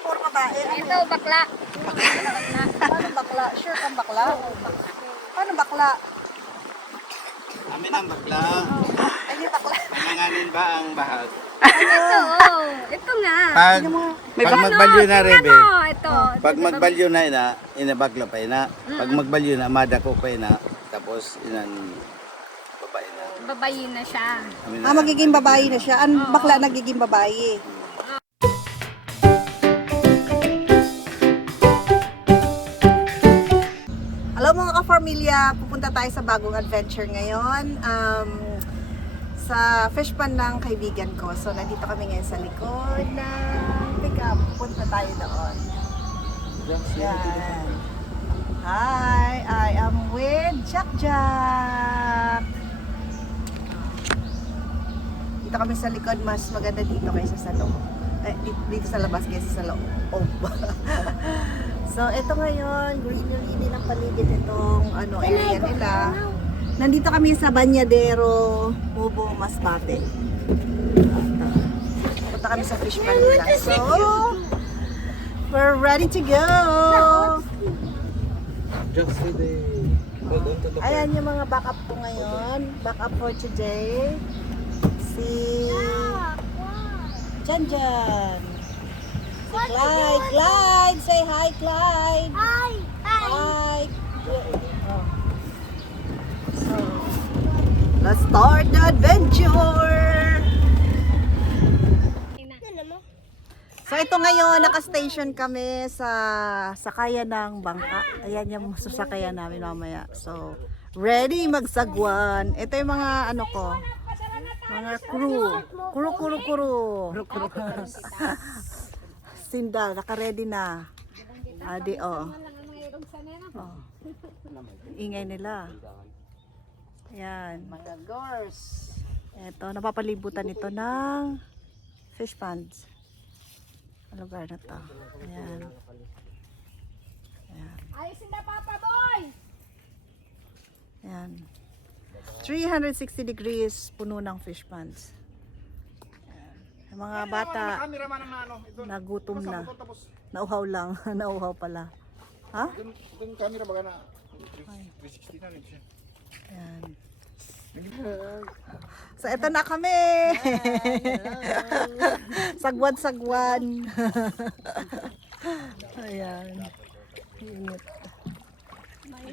puro babae. Ano Ito, bakla. Paano bakla? Sure kang bakla? Paano bakla? Amin ang bakla. Ay, hindi bakla. Pananganin ba ang bahag? Ito, oh. Ito nga. Pag, pag magbalyo na, tingnan Rebe. mo, Ito. Pag magbalyo na ina, inabagla pa ina. Pag magbalyo na, madako pa ina. Tapos inan babae na. Babayin na siya. Amin Ah, magiging babae na siya. Ang bakla nagiging babae. Ka-familia, pupunta tayo sa bagong adventure ngayon. Um, sa fish pan ng kaibigan ko. So, nandito kami ngayon sa likod ng pickup. Pupunta tayo doon. Yan. Hi, I am with Jack Jack. Dito kami sa likod, mas maganda dito kaysa sa loob. Eh, dito, dito sa labas kaysa sa loob. so, ito ngayon, greenery din ang paligid itong ano, area nila. Nandito kami sa Banyadero, Mubo, Masbate. Punta kami sa fish pan nila. So, we're ready to go! Just today. Ayan yung mga backup ko ngayon. Backup for today. Si Jan Jan. Si Clyde. Clyde! Say hi, Clyde! Hi! Hi! So, let's start the adventure! So ito ngayon, naka-station kami sa sakayan ng bangka. Ayan yung sasakayan namin mamaya. So, ready magsagwan. Ito yung mga ano ko, mga crew. Crew, crew, crew. Sindal, naka-ready na. Adi, oh. oh. Ingay nila. Ayan. Mga gors. Ito, napapalibutan ito ng fish ponds. Ang lugar na to. Ayan. Ayan. Ayusin na, Papa Boy! Ayan. 360 degrees puno ng fish ponds. Mga bata nagutom na. Nauhaw lang. Nauhaw pala. Ha? Yung camera baga na 360 na rin siya. Ayan. So, eto na kami. Sagwan-sagwan. Ayan. Init.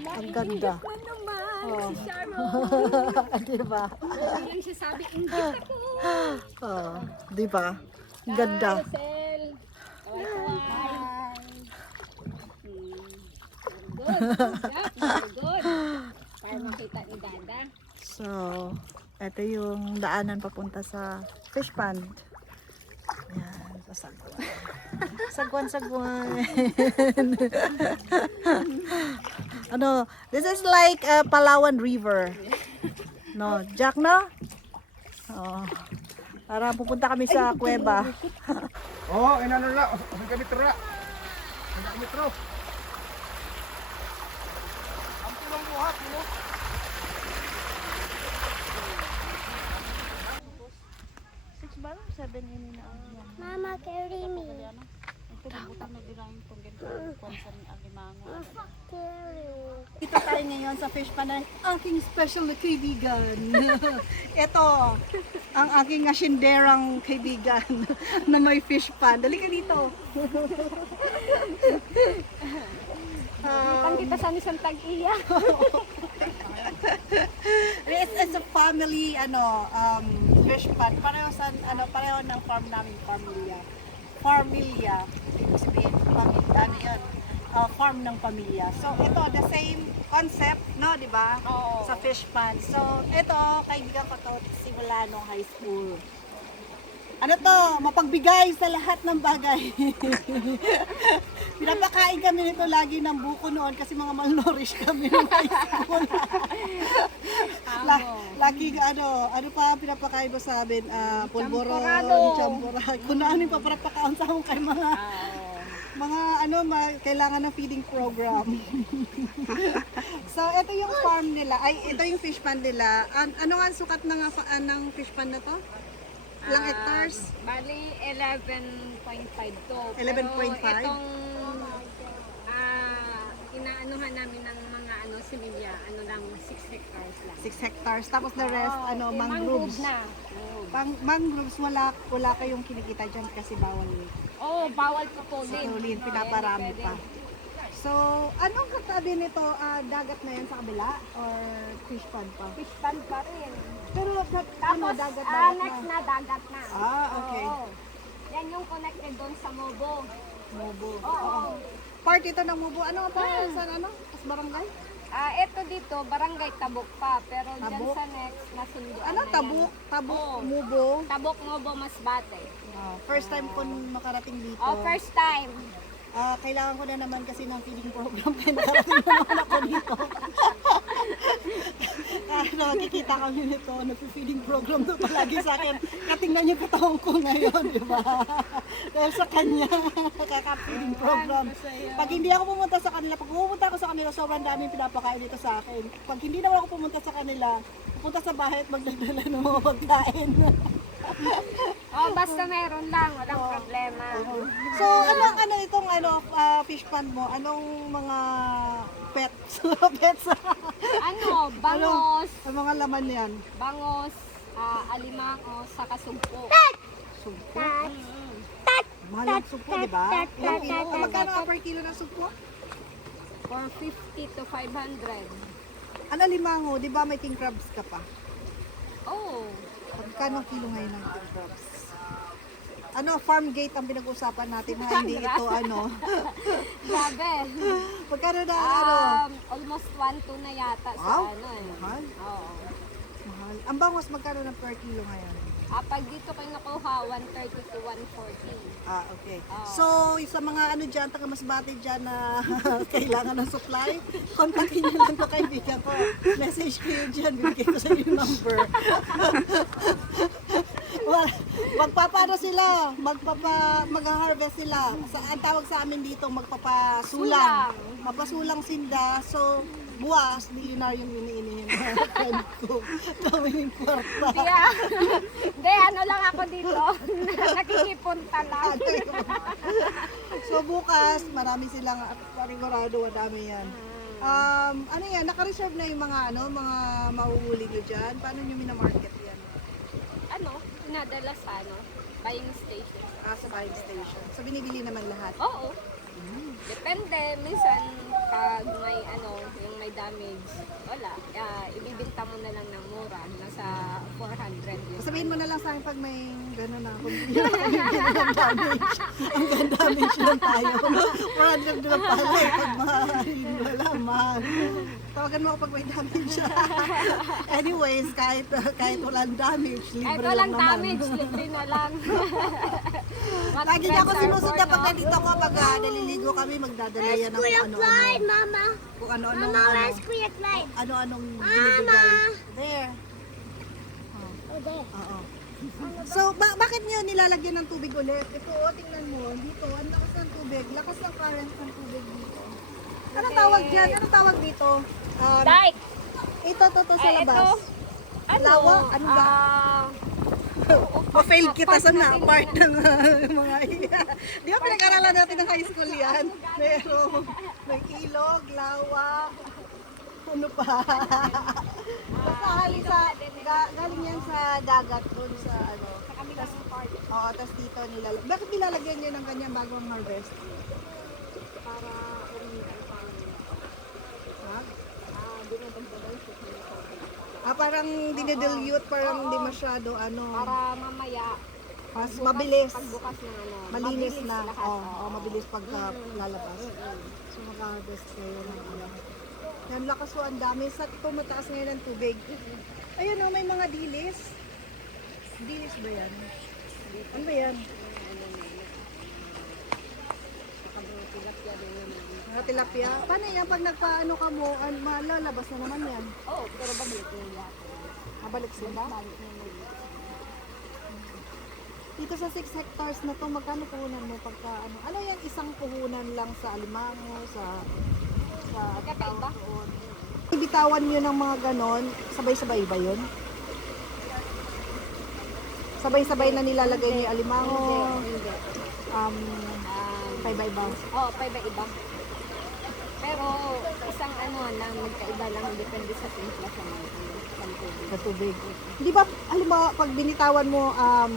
Ang ganda. Ano naman? Oh. Si Sharon. di ba? Yung siya sabi, ingit ako. Oh, di ba? Ganda. Para makita ni Dada. So, ito yung daanan papunta sa fish pond. Ayan, sa sagwan. sagwan, sagwan. ano, this is like uh, Palawan River. No, Jack, no? Oh. Para pupunta kami sa kuweba. Oh, inano na. Ang kami tra. Ang kami tra. Ang tulong buhat, no? Six ba? Seven yun na Mama, carry me. Dito tayo ngayon sa fish pan ng aking special na kaibigan. Ito, ang aking asinderang kaibigan na may fish pan. Dali ka dito. Ang kita sa isang tag-iya. It's, it's a family ano um, fish pan. Pareho sa ano pareho ng farm namin, familia. Familia. Ibig sabihin, family, ano yun? Uh, farm ng pamilya. So ito the same concept, no, 'di ba? Sa fish pan. So ito kaibigan ko to simula nung high school. Ano to? Mapagbigay sa lahat ng bagay. Pinapakain kami nito lagi ng buko noon kasi mga malnourished kami nung high school. La, lagi ano, ano pa pinapakain mo sa amin? Ah, polvoron, Champurado. champurado. Kung ano yung papapakaon sa amin kay mga mga ano ma, kailangan ng feeding program. so ito yung farm nila, ay ito yung fish pan nila. An ano nga ang sukat ng, ng fish pan na to? Ilang hectares? Bali, 11 11.5 to. 11.5? Pero itong ah, inaanuhan namin ng mga ano ano lang 6 hectares lang. 6 hectares. Tapos the rest, Oo, ano, yung mangroves. na. Oo. Pang mangroves, wala, wala kayong kinikita dyan kasi bawal Oo, bawal putulin. Putulin, pinaparami pa. So, anong katabi nito? Ah, dagat na yan sa kabila? Or fish pond pa? Fish pond pa rin. Pero, na, ano, Tapos, dagat, ah, dagat next na. na dagat na. Ah, okay. Oo. Yan yung connected doon sa Mobo. Mobo. Oo. Part ito ng Mobo. Ano ang pangalan sa ano? Sa barangay? Ah, eto dito, barangay Tabok pa. Pero dyan Tabok? sa next, nasunduan Ano? Tabuk? Tabuk? Oo. Mobo? Tabok Mobo Masbate. Ah, first time ko makarating dito. Oh, first time. Ah, kailangan ko na naman kasi ng feeding program kaya nakarating naman ako dito. Ah, nakikita kami nito, nag-feeding program to palagi sa akin. Katingnan niyo katawan ko ngayon, di ba? Dahil sa kanya, kaka-feeding program. Pag hindi ako pumunta sa kanila, pag pumunta ako sa kanila, sobrang daming pinapakain dito sa akin. Pag hindi naman ako pumunta sa kanila, pupunta sa bahay at magdadala ng mga pagkain. Oh, basta meron lang, walang problema. So, anong ano itong ano ah, fish pond mo? Anong mga pets? pets? Ano, bangos, Ang mga laman yan. bangos, ah, alimango, saka sumpo. Sugpo. Mm. Mahal ang sugpo, di ba? Ilang kilo? Magkano nga per kilo ng sugpo? 450 to 500. Ano limango, di ba may king crabs ka pa? Oh, Magkano kilo ngayon ng king crabs? Ano, farm gate ang pinag-usapan natin ha, hindi ito ano. grabe. Magkano na ano? Um, almost 1 to na yata sa Wow, ano eh. mahal. Oo. Mahal. Ang bangos, magkano na per kilo ngayon? Ah, pag dito kayo nakuha, 130 to 140. Ah, okay. Oo. So, sa mga ano dyan, taga Masbate dyan na kailangan ng supply, kontakin nyo lang to kaibigan ko. Message ko yun dyan, bibigay ko sa yung number. Wa- Magpapano sila, magpapa, mag-harvest sila. Sa, ang tawag sa amin dito, magpapasulang. Sulang. Mapasulang sinda. So, buwas, milyonaryo yung iniinihin ng friend ko. Kaming kwarta. Kaya, hindi, ano lang ako dito. Nakikipunta lang. so bukas, marami silang panigurado, madami yan. Um, ano yan, naka-reserve na yung mga ano, mga mahuhuli nyo dyan. Paano nyo minamarket yan? Ano, pinadala sa ano, buying station. Ah, sa buying station. So binibili naman lahat. Oo. Depende, minsan pag may ano, yung may damage, wala. Ah, ibibinta mo na lang ng mura, nasa 400 yun. Sabihin mo na lang sa akin pag may gano'n na, kung hindi ng damage. Hanggang damage lang tayo. 400 lang pala eh. Pag mahal, wala, mahal. Tawagan mo ako pag may damage. Anyways, kahit kahit walang damage, Kahit libre lang walang naman. damage, libre na lang. Lagi niya ako for, pag nandito ako, pag uh, naliligo kami, magdadala yan ng ano-ano. Mama. Kung ano-ano. Mama, ano, where's Kuya Clyde? ano-anong binibigay. There. Oh, there. Oo. So, ba- bakit niyo nilalagyan ng tubig ulit? Ito, oh, tingnan mo. Dito, ang lakas ng tubig. Lakas ng current ng tubig dito. Anong tawag dyan? Anong tawag dito? Um, Dike! ito, to, to, sa Ay, labas. ito. Ano? Lawa? Ano ba? Ah, Pa-fail kita sa na part ng uh, mga Di ba pinag-aralan natin ng high school yan? Meron may ilog, lawa, ano pa? Basta galing sa, ga- galing yan sa dagat doon sa ano. sa kabilang part. Oo, tapos dito nilalagyan. Bakit nilalagyan nyo ng ganyan bago ang harvest? Para umiiral pa. Ha? Ah, dinadagdagan siya sa likod. Ah, parang dinidilute, parang hindi masyado ano. Para mamaya, Mas bukas- mabilis. Pagbukas ng ano, Malinis na. lahat. Oo, oh, mabilis pagka lalabas. So mag-harvest kayo ng ano. Yan, lakas po ang dami. Sa tumataas ngayon ang tubig. Ayun oh, may mga dilis. Dilis ba yan? Ano ba yan? Tilapia din naman. Mga tilapia. Paano yan? Pag nagpaano ka mo, an, malalabas na naman yan. Oo, pero babalik na yata. Mabalik sila. Balik na yun. Dito sa 6 hectares na to, magkano puhunan mo pagka ano? Ano yan? Isang puhunan lang sa alimango, sa sa Kakaiba? Ibitawan nyo ng mga ganon, sabay-sabay ba yun? Sabay-sabay na nilalagay niyo yung alimango. Hindi. Um, Um, Paiba-iba. Oo, paiba-iba. Pero isang ano lang, nagkaiba lang, depende sa timpla sa mga ano, tubig. sa tubig. Di ba, halimbawa, pag binitawan mo, um,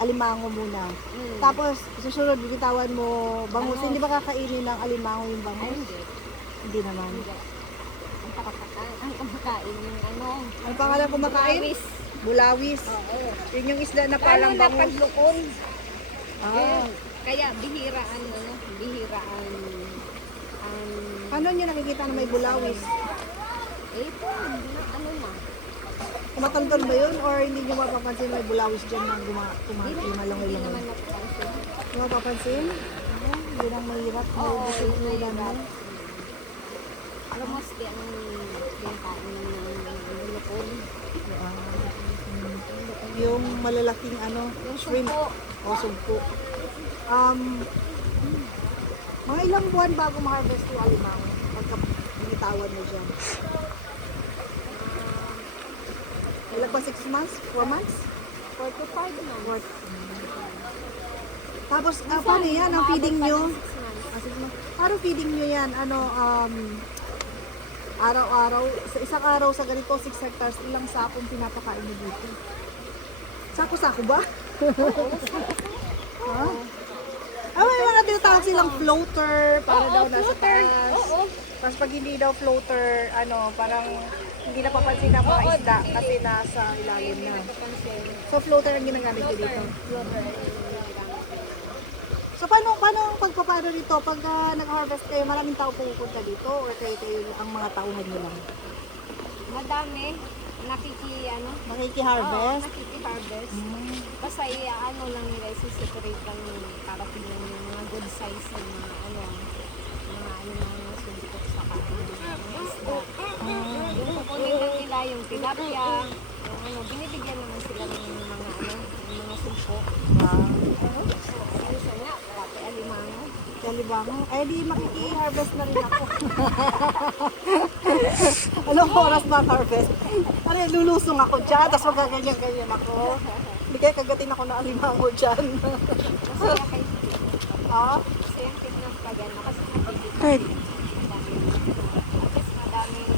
alimango muna. Mm. Tapos, susunod, binitawan mo bangus. Bangus. Hindi ba kakainin ng alimango yung Ay, bangus? hindi. Hindi naman. Hindi. Ang pakakain, ang kumakain yung ano, Ano pangalan kumakain? Awis. Bulawis. Oo. Yun yung isda na Lalo parang na bangus. paglukon. Ah. Eh, kaya bihiraan, ano, bihiraan, ang, Paano nyo nakikita na may bulawis? eh, ito, na, ano na, Kumatandol ba yun? Or hindi nyo mapapansin may bulawis dyan na guma- hindi naman, hindi lang? naman napapansin. Hindi mo mapapansin? Ah, yun ang mahirap. Oo, May yun na yun. na. Pero mostly ang kinakain ng lukon. Ah. Yung malalaking ano, Yung shrimp. sumpo, O sugpo. Um, mga ilang buwan bago ma-harvest yung alimango? Pagka binitawan mo dyan. Ilang ba? 6 months? 4 months? 4 to 5 months. Four. Tapos, ah, paano yan? Ang feeding nyo? Ah, six months. Paano feeding nyo yan? Ano, um, araw-araw, sa isang araw sa ganito, 6 hectares, ilang sakong pinapakain nyo dito? Sako-sako ba? ha? Tinatawag silang floater para Oo, daw nasa taas. Oo. Tapos pag hindi daw floater, ano, parang hindi napapansin ng mga Oo, isda kasi nasa ilalim na. So floater ang ginagamit ko dito. So paano paano ang pagpapano rito pag ah, nag-harvest kayo, maraming tao pupunta dito or kayo kayo ang mga tauhan nyo lang? Madami. Nakiki, ano? Oo, Makiki-harvest? nakiki-harvest. Mm. Basta i-ano lang nila, isi-separate lang yung para tingnan yung good size ng mga ano, mga ano mga sulpot sa kain. Mga isda. Yung kukunin lang nila yung tilapia, yung ano, binibigyan naman sila ng mga ano, yung mga sulpo. Ah, Minsan nga, pati alimango. Kalibango. Eh di makiki-harvest na rin ako. Anong oras ba harvest? Ano lulusong ako dyan, tapos magaganyan-ganyan ako. Hindi kaya kagatin ako ng alimango dyan. Masaya kay ah? Masaya ang tignan pag ano, kasi nakikita Kahit Tapos madaming,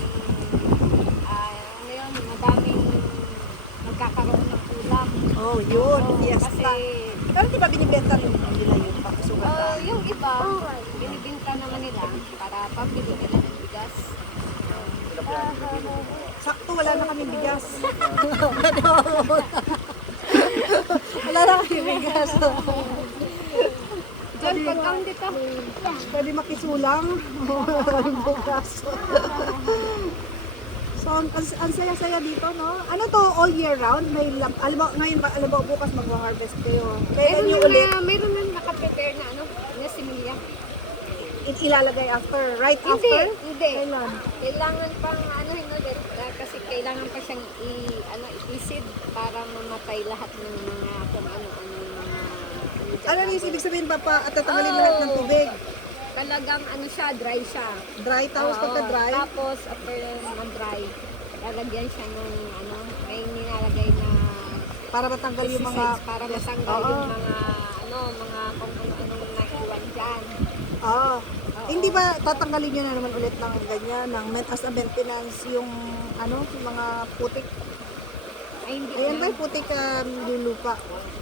ah, ano yun, madaming magkakaroon ng kulang. Oh, yun. Fiesta. Kasi, Pero di ba binibenta rin nila yun oh, sugatan? yung iba, binibinta naman nila para pambili nila ng bigas. Sakto, wala na kami bigas. wala na kami bigas. Dito. Pwede makisulang. bukas. so, ang, ang- saya-saya dito, no? Ano to, all year round? May, lab- alam mo, ngayon, alam mo, bukas mag-harvest kayo. Kailan nyo na, ulit mayroon na nakaprepare na ano, na similya. i- ilalagay after? Right Hindi, after? hindi. Kailan? Kailangan pang ano ulit, ah, kasi kailangan pa siyang i ano ipisid para mamatay lahat ng mga kung ano. Ano yung ibig sabihin pa pa at tatanggalin mo lahat ng tubig? Talagang ano siya, dry siya. Dry, tapos Oo, pagka-dry? Tapos after mag-dry, lalagyan siya ng ano, may nilalagay na Para matanggal yung mga... pesticides para matanggal Oo. yung mga ano, mga kung ano-anong naiwan dyan. Ah, hindi ba tatanggalin nyo na naman ulit ng ganyan, ng men- as a maintenance yung ano, yung mga putik? Ay, hindi Ayan na. yung putik um, yung lupa?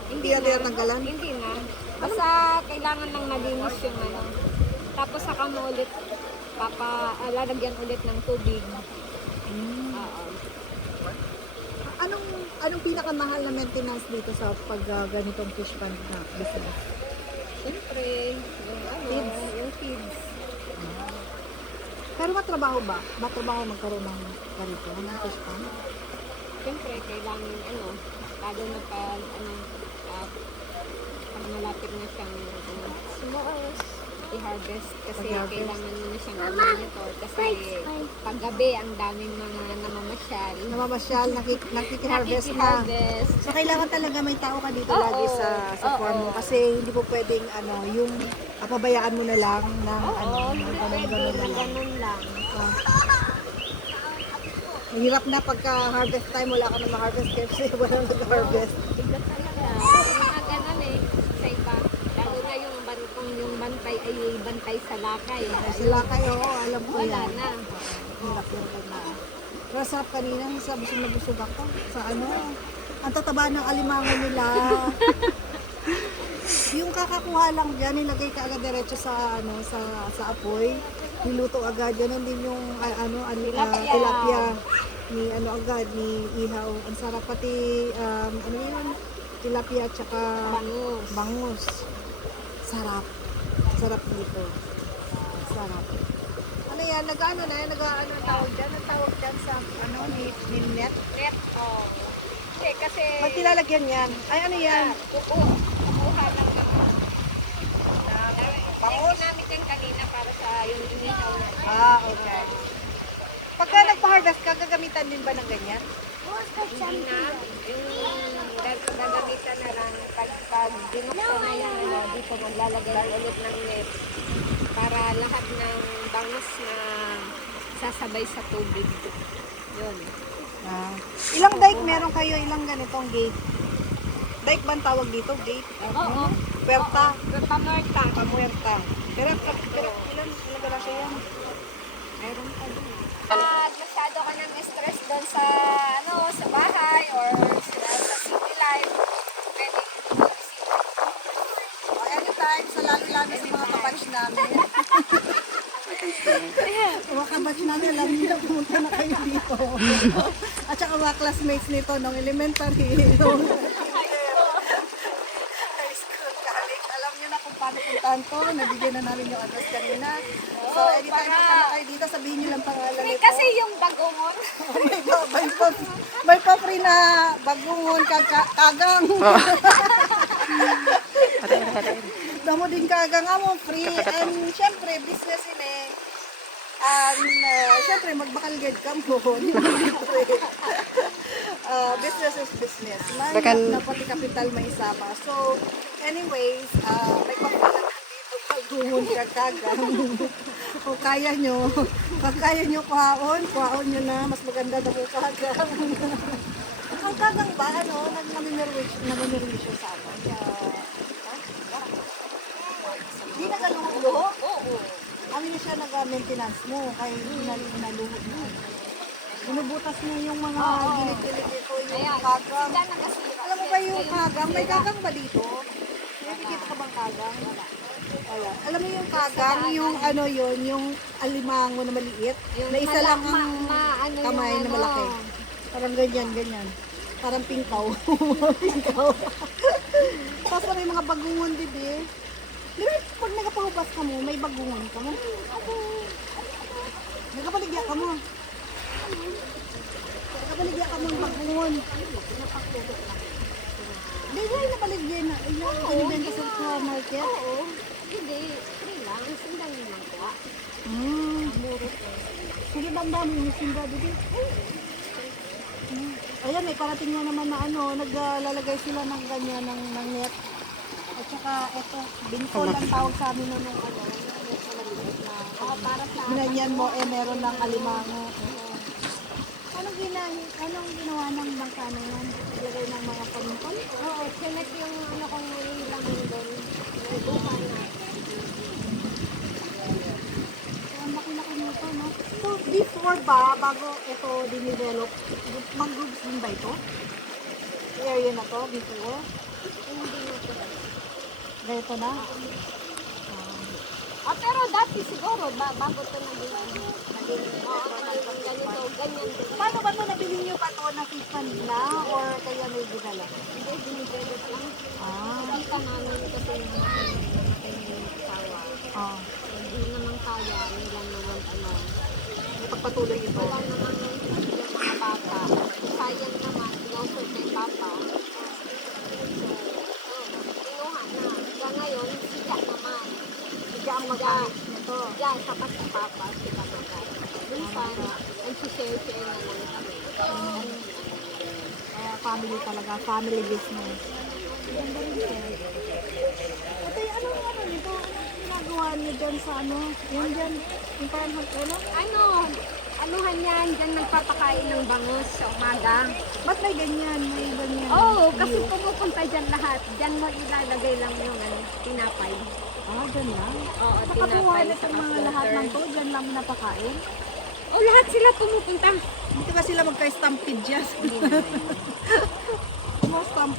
Hindi na na. tinatanggalan? Hindi na. Basta kailangan lang malinis yung ano. Tapos saka mo ulit papa ah, lalagyan ulit ng tubig. Hmm. Oo. Anong anong pinakamahal na maintenance dito sa pag uh, ganitong fish pond na business? Siyempre, yung ano, Feeds. yung feeds. Pero matrabaho ba? Matrabaho magkaroon ng ganito, ng fish pond? Siyempre, kailangan ano, lalo na pag ano, ah, pag malapit na siyang ano, i-harvest kasi Pag-harvest. kailangan mo na siyang monitor kasi paggabi ang daming mga namamasyal. Namamasyal, nakik nakikiharvest ka. Nakiki-harvest. So kailangan talaga may tao ka dito Oo, lagi sa sa oo. farm mo kasi hindi po pwedeng ano, yung ah, pabayaan mo na lang ng Oo, ano, hindi ng pwede ganun-ganun na na lang. ganun lang. Ah. Mahirap na pagka harvest time, wala ka na ma-harvest kasi wala nag-harvest. Bigat talaga. Mga ganun eh, sa iba. Lalo na bantay ay bantay sa lakay. Sila kayo, alam ko Wala yan. na. Hirap na. Pero sarap kanina, sa busog na busog ako. Sa ano, ang tataba ng alimango nila. yung kakakuha lang dyan, nilagay ka agad diretso sa ano sa sa apoy. Niluto agad yan, hindi yung ah, ano, ano ah, Tilapia. Ni ano agad, ni ihaw. Ang sarap pati, um, ano yun, tilapia at saka Bangus. bangus. Sarap. Sarap dito. Sarap. Ano yan? Nag-ano na yan? Nag-ano tawag dyan? Ang tawag dyan sa ano? Ni, ni net? Net, oh. Kasi Ba't nilalagyan yan? Ay, ano yan? kuku, kukuha lang naman. Bangus? namin yan kanina para sa yung. Ah, okay. Pagka nagpa-harvest ka, gagamitan din ba ng ganyan? Hindi na, yung gag- gagamitan na lang pag, pag binuksan na yan, ano, dito maglalagay ulit ng net para lahat ng bangus na sasabay sa tubig. Yun. Ah. Ilang dike meron kayo? Ilang ganitong gate? Dike ba ang tawag dito? Gate? Oo. Puerta? Pamuerta. Pamuerta. Pero, pero ilan, ilan garasya yan? Meron pa din. Pag masyado ka ng stress doon sa ano sa bahay or sa, city life, pwede O, anytime, sa lalo-lalo sa mga kabatch namin. mga kabatch namin, alam niyo, pumunta na kayo dito. At saka mga classmates nito, nung elementary, nung high school, college, alam niyo na kung puntahan to. Nabigyan na namin yung address kanina. So, anytime para- punta na kayo dito, sabihin niyo lang pangalan May nito. kasi yung bagumon. may, pa, may, pa, may pa free na bagungon, kaga, kagang. Damo din kagang mo free. And syempre, business in eh. Um, uh, syempre, magbakalgad ka mo. Uh, business is business. Man, na pati kapital may isama. So, anyways, uh, may papalag dito bagungon ka kagang. Kung kaya nyo, kung kaya nyo kuhaon, kuhaon nyo na. Mas maganda na po kagang. Ang kagang ba, ano, nag-naminerwisyon naminerwisyon sa akin. Sa, ha? Di nagaluho? Oo. Ano niya siya nag-maintenance mo? Kaya inaluho mo. Binubutas mo yung mga gilid-gilid dito, yung kagang. Alam mo ba yung kagang? May kagang ba dito? May nakikita ka bang kagang? Wala. Alam mo yung kagang, yung ano yun, yung alimango na maliit, na isa mala- lang ang ma- ma- ano yung kamay na ano. malaki. Parang ganyan, ganyan. Parang pingkaw. pingkaw. Tapos may mga bagungon eh. Di ba pag nagapahubas ka mo, may bagungon ka mo? Nagapaligya ka mo. Nagapaligya ka mo ng bagungon. Di ba yung napaligyan na? Yung binibenta sa sa market? Oo. Hindi. Free lang. Sundang naman ko. Hmm. Sige, banda mo yung simba dito. Hmm. Ayan, may parating na naman na ano, naglalagay sila ng ganyan, ng, ng net. At saka, eto, bingkol ang tawag sa amin na nung ano, yung. Oo, para sa Binanyan mo, eh, meron ng alimango. Anong, gina, anong ginawa ng bangka na yan? Ilagay ng mga pamingkol? Oo, sinet yung ano kong nililangan doon. Naibuka na. So, ang laki-laki nito, no? So, before ba, bago ito dinidevelop, mag-groups din ba ito? Area na to, before? Hindi na ito. Ganito na? Ah, pero dati siguro, ba, bago ito naging, naging, naging ganito, ganyan. Paano ba ito nabili nyo pa ito na fish na or kaya may dinala? Hindi, dinidevelop lang. Ah, Nakita namin kasi yung yung tawa. ah. Hindi naman kaya, nilang naman ano. Pagpatuloy ito. Wala naman yung mga bata. Sayang naman, inosor kay Papa. So, oh, kinuha na. Kaya ngayon, siya naman. Siya ang mag-manage nito. Yan, saka si Papa, si Pamagat. Minsan, nag-share-share na lang kami. Kaya family talaga, family business. Ate, ano ano nito? Anong ginagawa niyo dyan sa ano, yan dyan, yung parang ano, Ano, anuhan yan, dyan nagpapakain ng bangus sa umaga. ba't may ganyan, may ganyan? Oo, oh, kasi pumupunta dyan lahat. Dyan mo ilalagay lang yung ano, tinapay. Ah, dyan lang. Oo, Nakakuha tinapay na sa mga lahat ng to, dyan lang napakain. Oh, lahat sila pumupunta. Hindi ba sila magka-stampede dyan?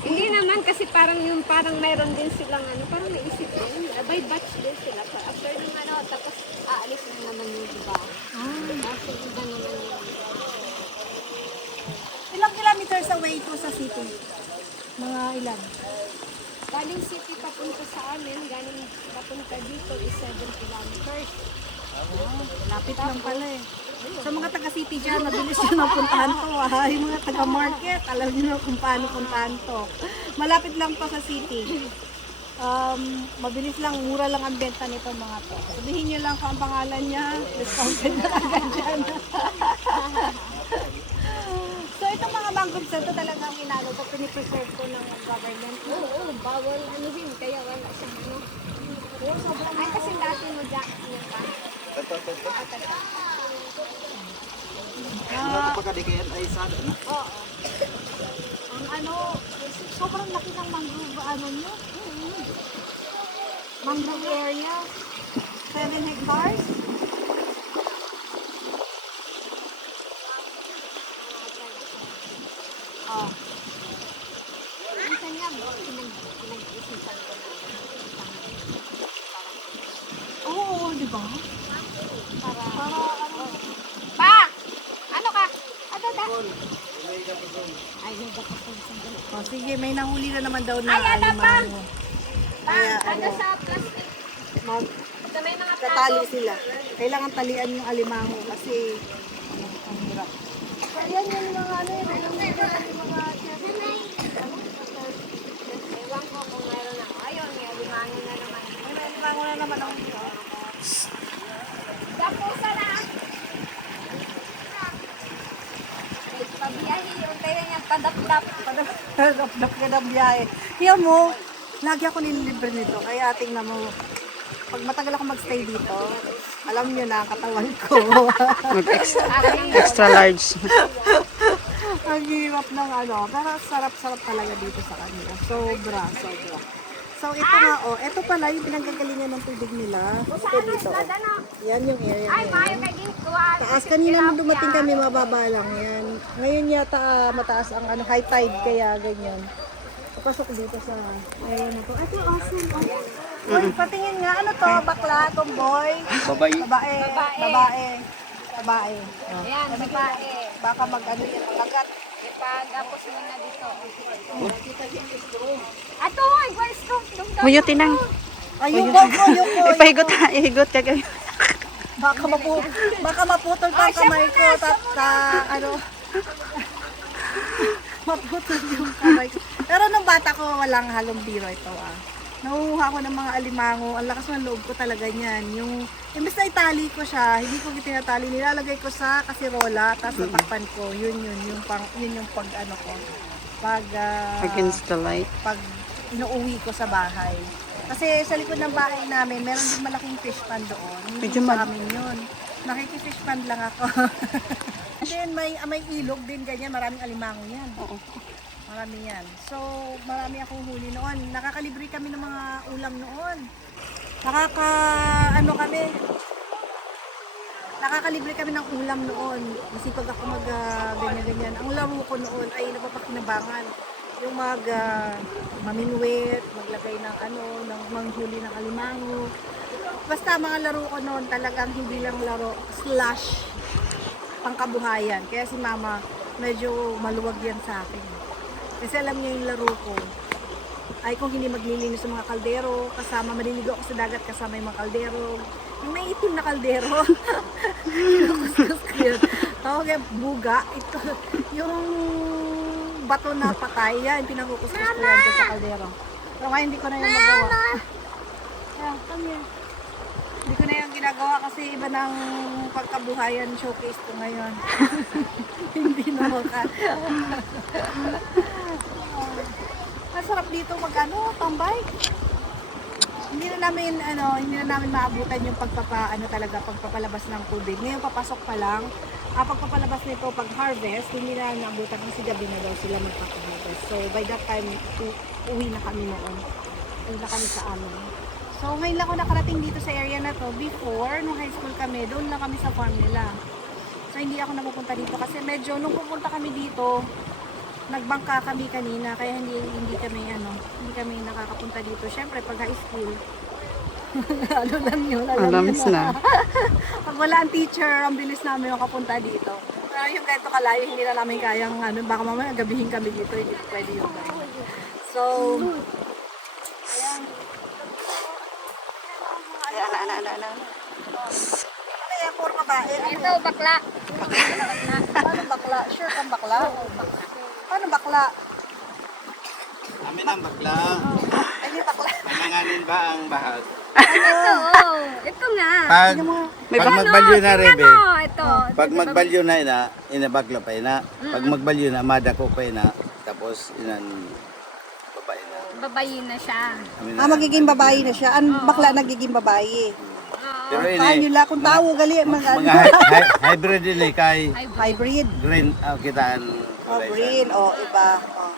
Hindi naman. Kasi parang yung parang mayroon din silang ano, parang naisip din. By batch din sila. After ng ano, tapos aalis na naman yung iba. Ah. Yung iba naman yung Ilang kilometers away ito sa city? Mga ilan? Galing city papunta sa amin, galing papunta dito is 7 kilometers. Lapit lang pala eh. Sa mga taga-city dyan, mabilis yun ang puntahan to. Ah. Yung mga taga-market, alam niyo na kung paano puntahan to. Malapit lang to sa city. Um, mabilis lang, mura lang ang benta nito mga to. Sabihin niyo lang kung ang pangalan niya, discounted na agad dyan. so itong mga mangroves na ito talagang inalo to, pinipreserve ko ng government. Oo, oo, bawal ano din, kaya wala siyang ano. Ay, kasi dati mo dyan, ano pa? Ah, Pagkadikayan ay sada na. Oo. ang ano, sobrang laki ng mangrove ano nyo. Mangrove area. 7 hectares. Oh. Minsan nga, pinag- pinag-isipan ko na. Oo, di ba? Para, Para ano, Pa! Ano ka? Ano da? Ay, may dapat ko sa ganun. Oh, sige, may nahuli na naman daw na Ay, ano pa? alimango. Pa, Kaya, ano sa plastic? Mag, Sa may mga tatali sila. Kailangan talian yung alimango kasi ang hirap. So, yan yung mga ano, yung mga yung mga Ewan ko kung mayroon na. Ayun, may alimangin na naman. Ay, may alimango na naman ang Dapusa na! May pabiyahe yung padap-dap. Dap-dap ka ng biyahe. Kaya mo, lagi ako nililibre nito. Kaya tingnan mo, pag matagal ako magstay dito, alam niyo na katawan ko. Extra large. ang hirap ng ano. Pero sarap-sarap talaga dito sa kanila. Sobra, sobra. So ito nga, oh, ito pala yung pinanggagalingan ng tubig nila. Ito dito, oh. Yan yung area Ay, na yan. Gintuwa. Taas kanina nung dumating kami, mababa lang yan. Ngayon yata ah, mataas ang ano, high tide, kaya ganyan. Papasok dito sa area na to. Ito, awesome. Oh. Uy, patingin nga, ano to, bakla, tomboy, Babay. babae, babae, babae. Oh. Ayan, babae. Baka mag ano yan, malagat. Ipagapos mo na dito. Ato, ay, where's to? Huyo tinang. Ayun. Ipahigot ha, ihigot ka kayo. Baka mapu baka maputol pa ang kamay ko ta, ta ano maputol yung kamay ko. Pero nung bata ko walang halong biro ito ah. Nahuha ko ng mga alimango. Ang lakas ng loob ko talaga niyan. Yung imbes na itali ko siya, hindi ko tinatali, nilalagay ko sa kasirola, tapos tatakpan ko. Yun yun, yung pang yun yung pag ano ko. Pag ah, Against the light. pag inuuwi ko sa bahay. Kasi sa likod ng bahay namin, meron din malaking fish pond doon. Medyo sa amin yun. Nakiki-fish pond lang ako. And then may, ah, may ilog din ganyan, maraming alimango yan. Oo. Marami yan. So, marami akong huli noon. Nakakalibre kami ng mga ulam noon. Nakaka, ano kami, nakakalibre kami ng ulam noon. Masipag ako mag ah, ganyan-ganyan. Ang laro ko noon ay napapakinabangan. Yung mag uh, maminwit, maglagay ng ano, ng manghuli ng alimango. Basta mga laro ko noon talagang hindi lang laro, slash pangkabuhayan. Kaya si mama medyo maluwag yan sa akin. Kasi alam niya yung laro ko. Ay kung hindi maglilinis sa mga kaldero, kasama maliligo ako sa dagat kasama yung mga kaldero. Yung may itim na kaldero. Kinukuskus ko yun. Tawag yung buga. Ito, yung bato na patay yan, pinakukuskus ko yan sa kaldero. Pero ngayon hindi ko na yung magawa. Yeah, come here. Hindi ko na yung ginagawa kasi iba ng pagkabuhayan showcase ko ngayon. hindi na maka. Ang sarap dito mag ano, tambay. hindi na namin ano, hindi na namin maabutan yung pagpapa ano talaga pagpapalabas ng tubig. Ngayon papasok pa lang. Ah, pagpapalabas nito pag harvest, hindi na naabutan kasi gabi na daw sila magpapa-harvest. So by that time uwi na kami noon. Uwi na kami sa amin. So ngayon lang ako nakarating dito sa area na to. Before, nung high school kami, doon lang kami sa farm nila. So hindi ako napupunta dito kasi medyo nung pupunta kami dito, nagbangka kami kanina kaya hindi hindi kami ano, hindi kami nakakapunta dito. Syempre pag high school, ano lang yun, alam Alams yun na. pag wala ang teacher, ang bilis namin makapunta dito. Pero yung ganito kalayo, hindi na namin kayang ano, baka mamaya gabihin kami dito, hindi pwede ganun. So, Ana, ana. Ano yan, puro babae? Ano Ito, bakla. Paano bakla? Sure kang bakla? Paano bakla? Amin ang bakla. Ay, hindi bakla. Panganganin ba ang bahag? Ito, oh. Ito nga. Pag, pag magbalyo na rebe, Ano, ito. pag magbalyo na ina, inabagla pa ina. Pag magbalyo na, madako pa ina. Tapos, inan, babae na. Babayin na siya. Amin Ah, magiging babae na siya. Ang bakla nagiging babae. Pero ini, nila kung tao gali mga, mga hy- hy- hybrid din eh, kay hybrid. green, ah, kitaan. Oh, kulay green. siya. Oh, iba. Oh.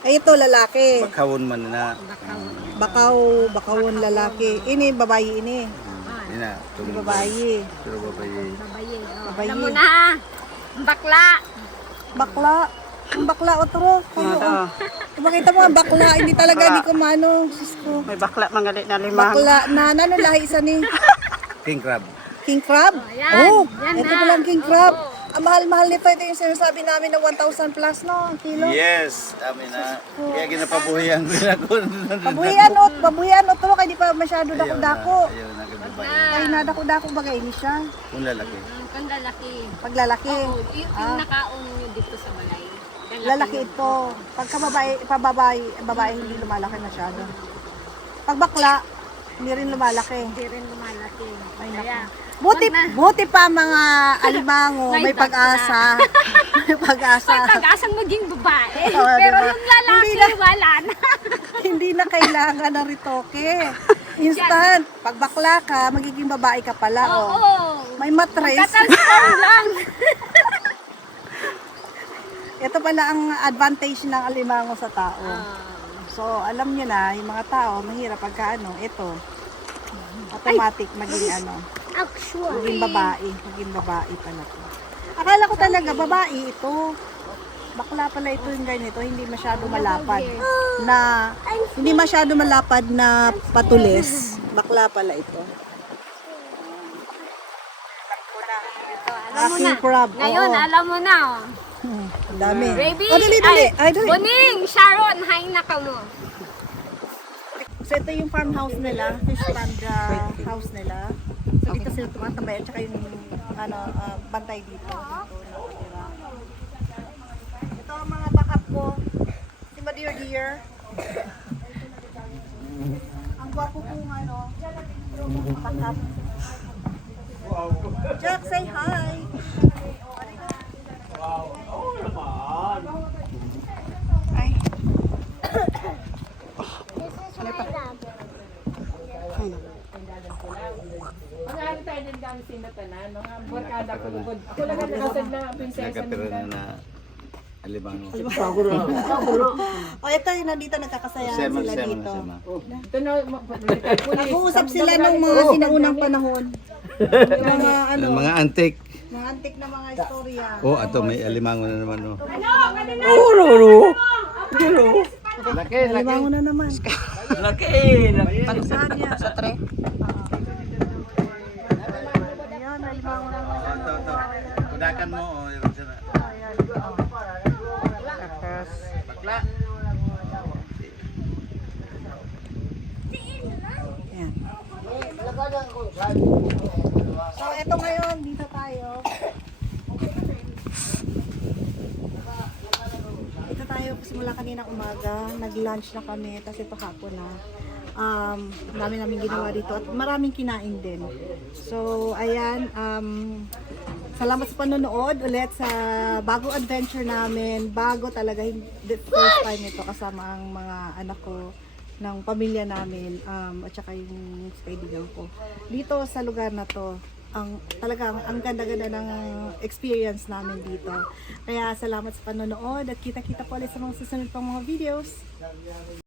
Ay, ito lalaki. Baghawon man na. Bakaw, bakawon lalaki. Ini babae ini. Yun na. Ini tung- babae. Pero babae. Babayin. Oh. Alam mo na. Bakla. Bakla. Ang bakla otro. Ano? Ito. Kung makita mo ang bakla, hindi talaga ni kumano. Sus ko. May bakla mangalit na limang. Bakla na ano lahi isa ni King crab. King crab. yan. Oh, Yan ito na. pala ang king crab. Ang mahal-mahal nito. Ito yung sinasabi namin na 1,000 plus no, ang kilo. Yes, dami na. Kaya ginapabuhiyan ko na ko. Pabuhian o, pabuhian o to, kaya di pa masyado dako-dako. Ayaw na kababae. Kaya na dako-dako bagay ni siya. Kung lalaki. Mm, Kung lalaki. Paglalaki. Oh, yung, yung nakaon nyo dito sa balay. Lalaki ito. Pagka babae, pababae, babae hindi lumalaki masyado. Pag bakla, hindi rin lumalaki. Hindi rin lumalaki. Ay, Kaya, Buti, na. buti pa mga alimango, May pag-asa. may pag-asa. May pag-asang maging babae. Oo, Pero diba? yung lalaki, Hindi na- wala na. hindi na kailangan ng ritoke. Instant. Pag bakla ka, magiging babae ka pala. Oo. Oh. May matres. Katransform lang. Ito pala ang advantage ng alimango sa tao. So, alam niyo na, yung mga tao, mahirap pagka ano, ito. Automatic maging ano, Actually. maging babae. Maging babae pala to. Akala ko talaga babae ito. Bakla pala ito yung ganito, hindi masyado malapad. Na, hindi masyado malapad na patulis. Bakla pala ito. Alam mo na. Aking crab. Ngayon, oo. alam mo na. Oh. Hmm, ang dami. Baby, Oh, dali, dali. Ay, dali. Boning, Sharon, hay na ka mo. So ito yung farmhouse nila, fish pond uh, house nila. So dito sila tumatambay at saka yung ano, uh, bantay dito. Ito ang mga backup ko. Si Madear Dear. Ang gwapo kong ano, backup. Jack, say hi! Ay. Nagkapira na na alimango. O ito yung nandito nagkakasayahan Sema, sila sema, dito. sema. Nag-uusap sila ng mga sinaunang panahon. mga ano, Ang mga antik. mga antik na mga istorya. Oh, ato may alimango na naman oh. Laki, laki. Limango na naman. Saan niya? Sa tre? Ayan, limango na naman. Ito, ito. Kudakan mo oh. yung sana. Tapos, Bakla. Ayan. So, eto ngayon, dito tayo. Dito tayo simula kaninang umaga. Nag-lunch na kami, tapos ito hapon na. Um, dami namin ginawa dito at maraming kinain din. So, ayan, um, Salamat sa panonood ulit sa bagong adventure namin. Bago talaga, first time ito kasama ang mga anak ko ng pamilya namin um, at saka yung kaibigan ko. Dito sa lugar na to, ang talagang ang ganda-ganda ng experience namin dito. Kaya salamat sa panonood at kita-kita po ulit sa mga susunod pang mga videos.